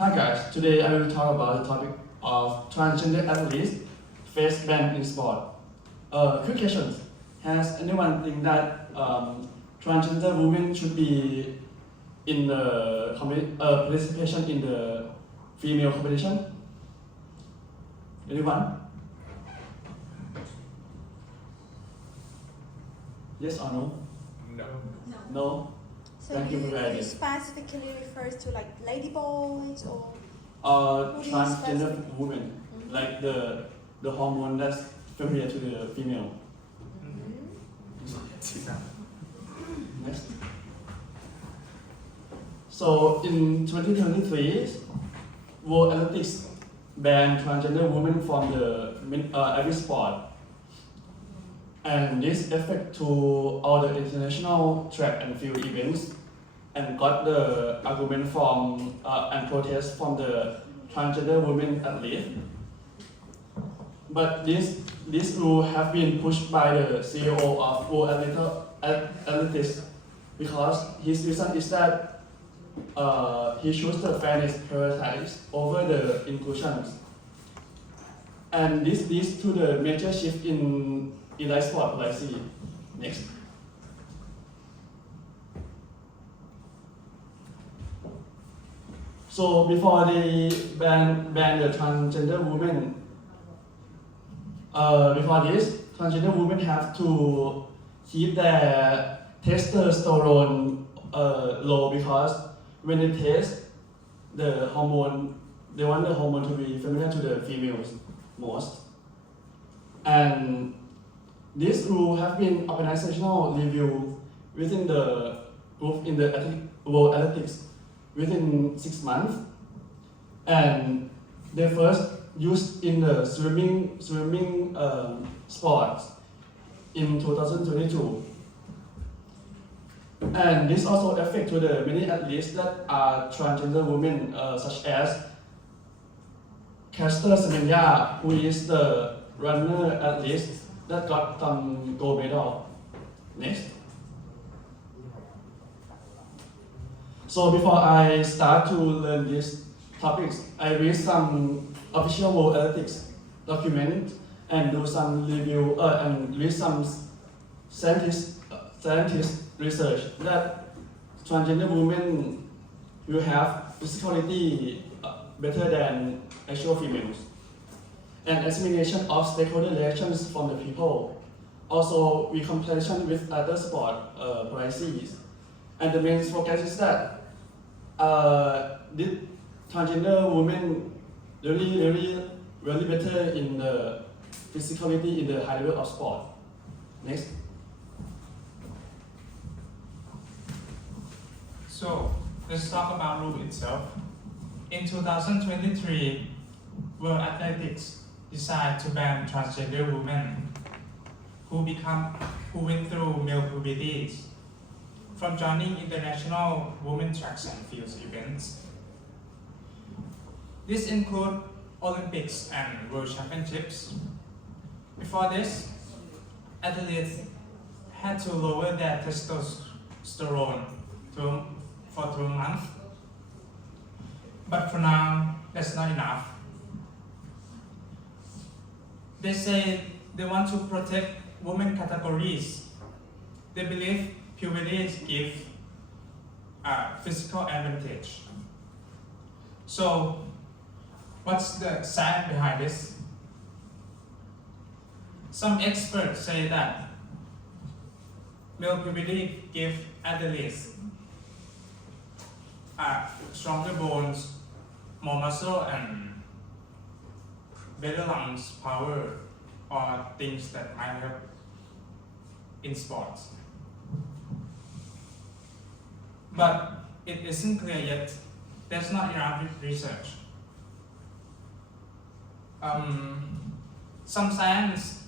Hi guys, today I will talk about the topic of transgender athletes face ban in sport. Quick questions. Has anyone think that transgender women should be in the participation in the female competition? Anyone? Yes or no? No. No? So Thank you for your idea. specifically refers to like lady boys or What is Transgender specific? women, like the hormone that's familiar to the female. Next. So in 2023, World Athletics banned transgender women from the every sport, and this affect to all the international track and field events, and got the argument from and protest from the transgender women athletes. But this rule have been pushed by the CEO of World Athletics because his reason is that he chose the fairness priorities over the inclusions. And this leads to the major shift in elite sport policy. Next. So before they ban the transgender women, before this, transgender women have to keep their testosterone low because when they test the hormone, they want the hormone to be familiar to the females most. And this rule have been organizational review within the group in the World Athletics within 6 months, and they first used in the swimming sports in 2022. And this also affect to the many athletes that are transgender women, such as Caster Semenya, who is the runner athlete that got some gold medal. Next. So before I start to learn these topics, I read some official World Athletics document and do some review and read some scientist research that transgender women will have physicality better than actual females, and examination of stakeholder reactions from the people. Also, we comparison with other sport policies, and the main focus is that did transgender women really better in the physicality in the high level of sport. Next. So let's talk about rule itself. In 2023, World Athletics decided to ban transgender women who went through male puberty from joining international women track and field events. This include Olympics and World Championships. Before this, athletes had to lower their testosterone for 2 months. But for now, that's not enough. They say they want to protect women categories. They believe puberty gives a physical advantage. So, what's the science behind this? Some experts say that male puberty gives athletes stronger bones, more muscle, and better lungs power, or things that might help in sports. But it isn't clear yet. There's not enough research. Some scientists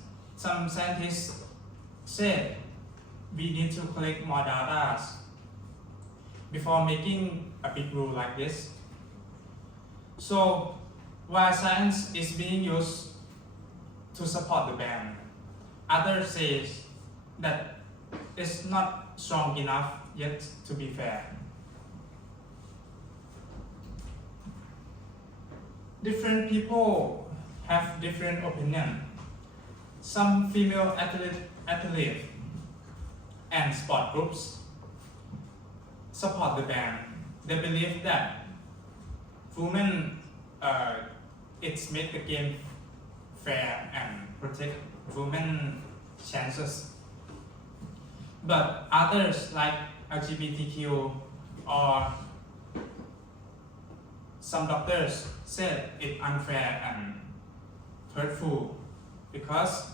said we need to collect more data before making a big rule like this. So, while science is being used to support the ban, others say that it's not strong enough yet to be fair. different people have different opinion. Some female athlete and sport groups support the ban. They believe that women it's make the game fair and protect women chances. But others like LGBTQ or some doctors said it's unfair and hurtful because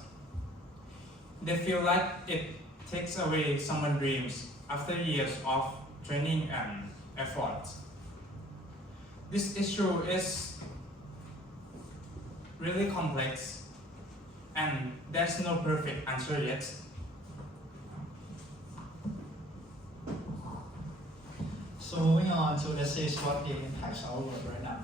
they feel like it takes away someone's dreams after years of training and effort. This issue is really complex and there's no perfect answer yet. So moving on to let's say what the impacts our world right now.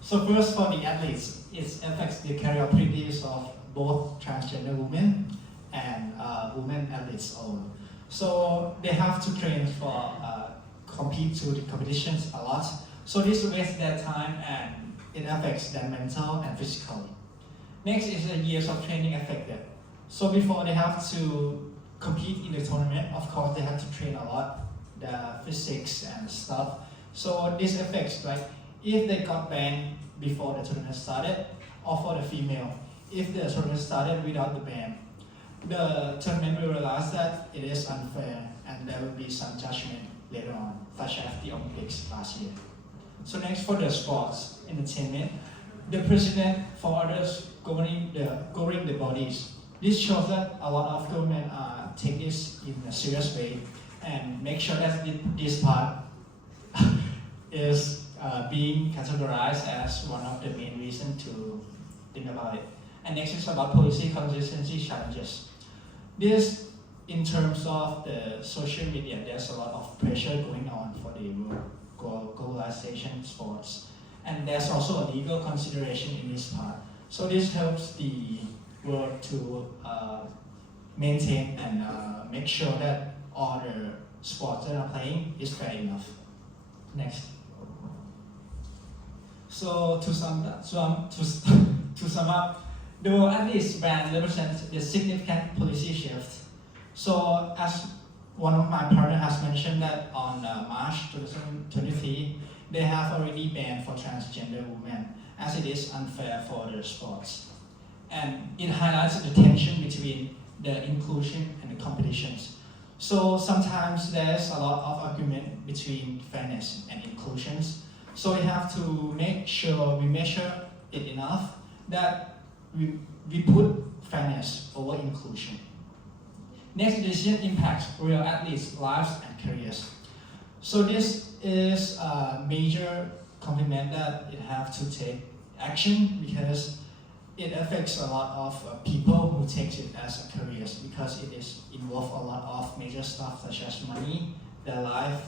So first for the athletes, it affects the career opportunities of both transgender women and women athletes all. So they have to train for compete to the competitions a lot. So this wastes their time and it affects their mental and physical. Next is the years of training affected. So before they have to compete in the tournament, of course they have to train a lot, the physics and stuff. So this affects like if they got banned before the tournament started, or for the female, if the tournament started without the ban, the tournament will realize that it is unfair and there will be some judgment later on, such as the Olympics last year. So next for the sports entertainment, the president for others governing the bodies. This shows that a lot of government take this in a serious way and make sure that this part is being categorized as one of the main reasons to think about it. And next is about policy consistency challenges. This, in terms of the social media, there's a lot of pressure going on for the globalization sports. And there's also a legal consideration in this part. So this helps the world to maintain and make sure that all the sports that are playing is fair enough. Next. So to sum up, the athletes ban represents a significant policy shift. So as one of my partners has mentioned that on March 2023, they have already banned for transgender women as it is unfair for the sports. And it highlights the tension between the inclusion and the competitions. So sometimes there's a lot of argument between fairness and inclusions. So we have to make sure we measure it enough that we put fairness over inclusion. Next decision impacts real athletes' lives and careers. So this is a major compliment that it have to take action because it affects a lot of people who take it as a career because it is involve a lot of major stuff such as money, their life,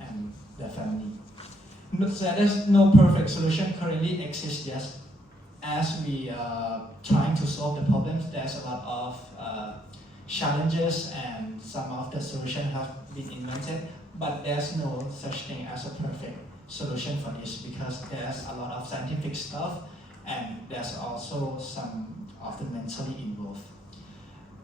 and their family. There's no perfect solution currently exists yet. As we are trying to solve the problems, there's a lot of challenges and some of the solutions have been invented, but there's no such thing as a perfect solution for this because there's a lot of scientific stuff and there's also some of the mentally involved.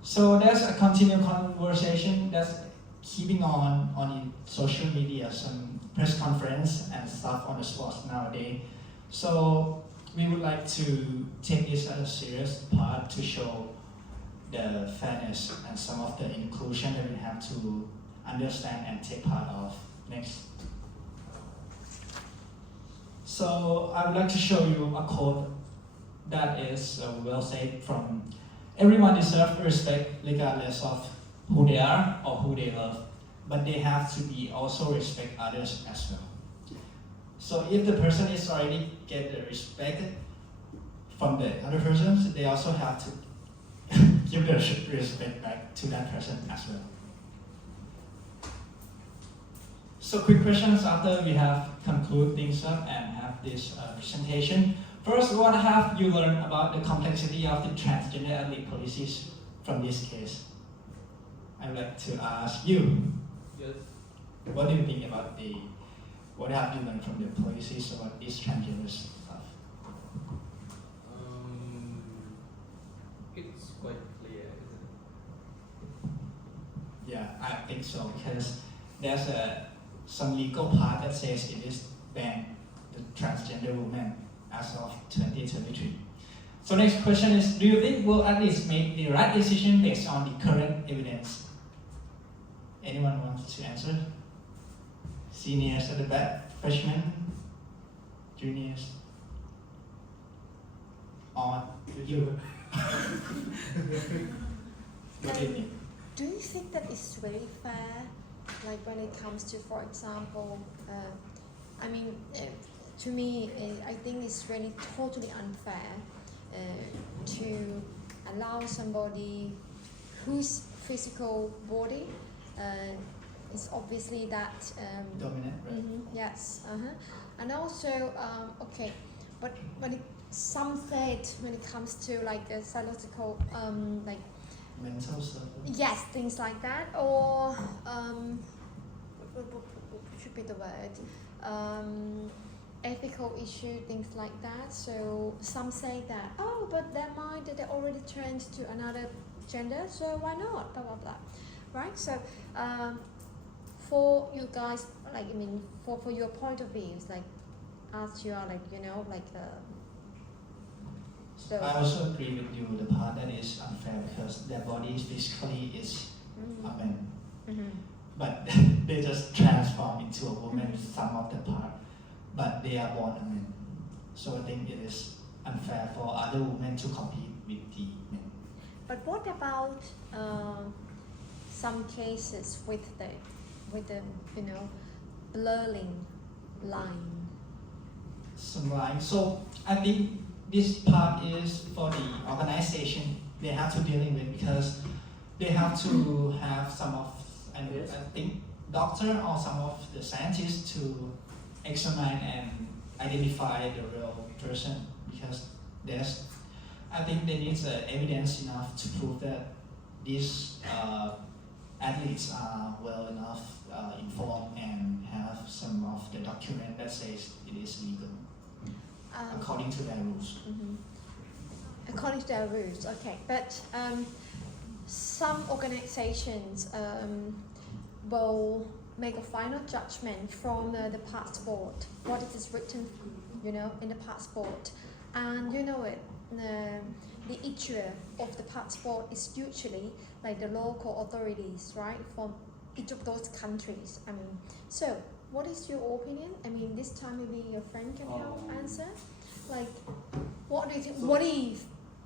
So there's a continued conversation that's keeping on social media, some press conference and stuff on the sports nowadays. So we would like to take this as a serious part to show the fairness and some of the inclusion that we have to understand and take part of. Next. So I would like to show you a quote that is well said from everyone deserves respect regardless of who they are or who they love, but they have to be also respect others as well. So if the person is already get the respect from the other person, they also have to give the respect back to that person as well. So quick questions after we have conclude things up and have this presentation. First, what have you learned about the complexity of the transgender athlete policies from this case? I would like to ask you. Yes. What do you think about what have you learned from the policies about this transgender stuff? so because there's some legal part that says it is banned the transgender women as of 2023. So next question is, do you think will athletes make the right decision based on the current evidence? Anyone wants to answer? Seniors at the back, freshmen, juniors. On you. What do you think? Do you think that it's very fair, like when it comes to, for example, I mean, to me, I think it's really totally unfair to allow somebody whose physical body is obviously that Dominant, right? yes, and also okay, but some say it when it comes to like the psychological like Mental stuff. yes, things like that, or what should be the word, ethical issue, things like that. So some say that, oh, but their mind, they already turned to another gender, so why not, blah blah blah, right? So for you guys, like, I mean, for your point of views, like, as you are, like, you know, like so I also agree with you the part that is unfair because their bodies physically is a man, but they just transform into a woman some of the part, but they are born a man. So I think it is unfair for other women to compete with the men. But what about some cases with the you know, blurring line? So I think this part is for the organization they have to dealing with because they have to have some of, I think, doctor or some of the scientists to examine and identify the real person because I think they need evidence enough to prove that these athletes are well enough informed and have some of the document that says it is legal according to their rules. According to their rules, okay. But some organizations will make a final judgment from the passport, what it is written, you know, in the passport. And you know it, the issuer of the passport is usually like the local authorities, right, from each of those countries. I mean, so what is your opinion? I mean, this time maybe your friend can help answer. Like, what do you think? What if,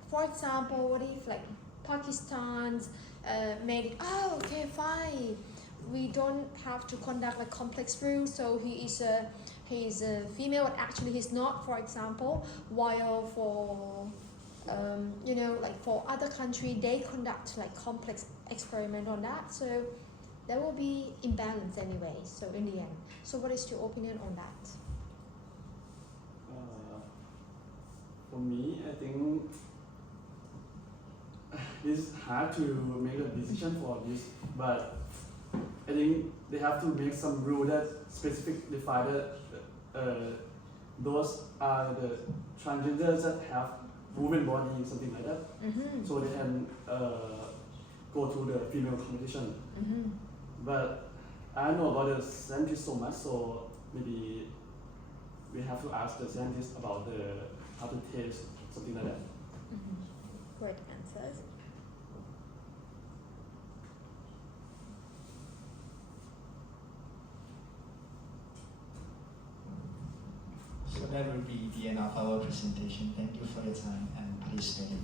for example, what if like Pakistan's made it, oh, okay, fine, we don't have to conduct a complex rule, so he's a female, but actually he's not, for example, while for you know, like for other country, they conduct like complex experiment on that, so there will be imbalance anyway, so in the end. So what is your opinion on that? For me, I think it's hard to make a decision for this, but I think they have to make some rule that specifically define that those are the transgenders that have woman body, something like that. So they can go to the female competition. But I don't know about the scientists so much, so maybe we have to ask the scientists about how to test something like that. Great answers. So that will be the end of our presentation. Thank you for your time and please stay.